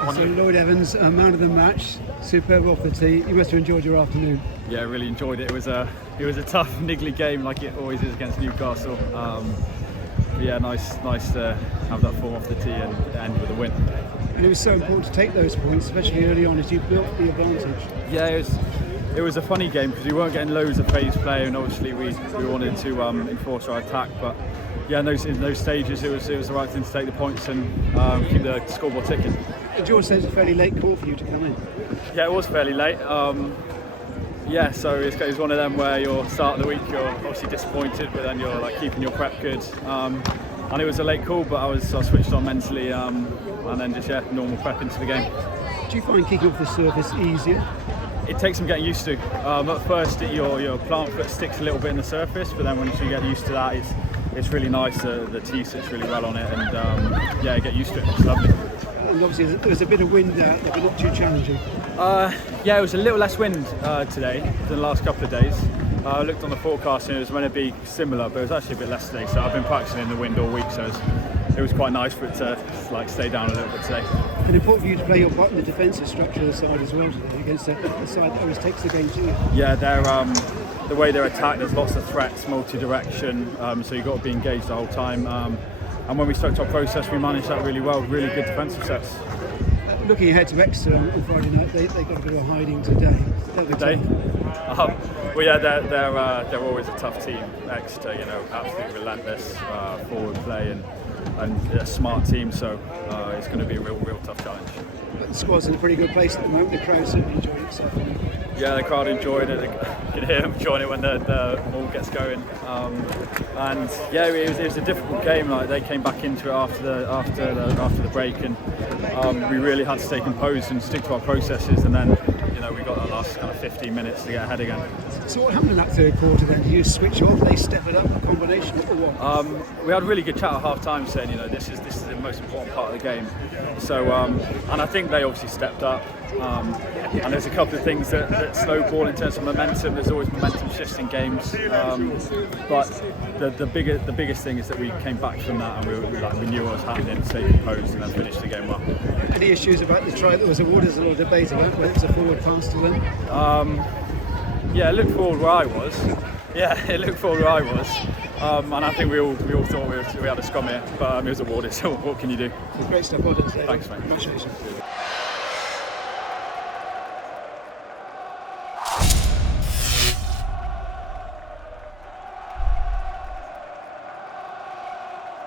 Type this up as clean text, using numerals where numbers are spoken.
So Lloyd Evans, man of the match, superb off the tee. You must have enjoyed your afternoon. Yeah, really enjoyed it. It was a tough, niggly game like it always is against Newcastle. Yeah, nice to have that form off the tee and end with a win. And it was so important to take those points, especially early on, as you built the advantage. Yeah, it was a funny game because we weren't getting loads of phase play, and obviously we wanted to enforce our attack. But yeah, in those stages, it was the right thing to take the points and keep the scoreboard ticking. George says it's a fairly late call for you to come in. Yeah, it was fairly late. Yeah, so it's one of them where your start of the week you're obviously disappointed, but then you're like keeping your prep good. And it was a late call, but I switched on mentally, and then just normal prep into the game. Do you find kicking off the surface easier? It takes some getting used to. At first, your plant foot sticks a little bit in the surface, but then once you get used to that, it's really nice. The tee sits really well on it, and yeah, get used to it. It's lovely. And obviously, there was a bit of wind out there, but not too challenging. Yeah, it was a little less wind today than the last couple of days. I looked on the forecast and it was meant to be similar, but it was actually a bit less today. So I've been practicing in the wind all week, so it was quite nice for it to stay down a little bit today. And important for you to play your part in the defensive structure of the side as well today against the side that always takes the game to you. Yeah, they're the way they're attacked. There's lots of threats, multi-direction, so you've got to be engaged the whole time. And when we stuck to our process, we managed that really well. Really good defensive sets. Looking ahead to Exeter on Friday night, they got a bit of hiding today. Well, yeah, they're always a tough team. Exeter, absolutely relentless forward play and a smart team. So it's going to be a real tough challenge. But the squad's in a pretty good place at the moment. The crowd certainly enjoyed it so far. Yeah, the crowd enjoyed it. You can hear them enjoying it when the ball gets going. And yeah, it was a difficult game. Like they came back into it after the break, and we really had to stay composed and stick to our processes. And then we got that last kind of 15 minutes to get ahead again. So what happened in that third quarter then? Did you switch off? They step it up, a combination, or what? We had a really good chat at half time saying, this is the most important part of the game. So and I think they obviously stepped up. And there's a couple of things that snowball in terms of momentum. There's always momentum shifts in games, but the biggest thing is that we came back from that and we knew what was happening, stayed composed, and then finished the game well. Any issues about the try that was awarded? There's a lot of debate about whether it's a forward pass to them. Yeah, it looked forward where I was. Yeah, it looked forward where I was. And I think we all thought we had a scrum here, but it was awarded. So what can you do? Great stuff. Well done today. Thanks, mate. Congratulations.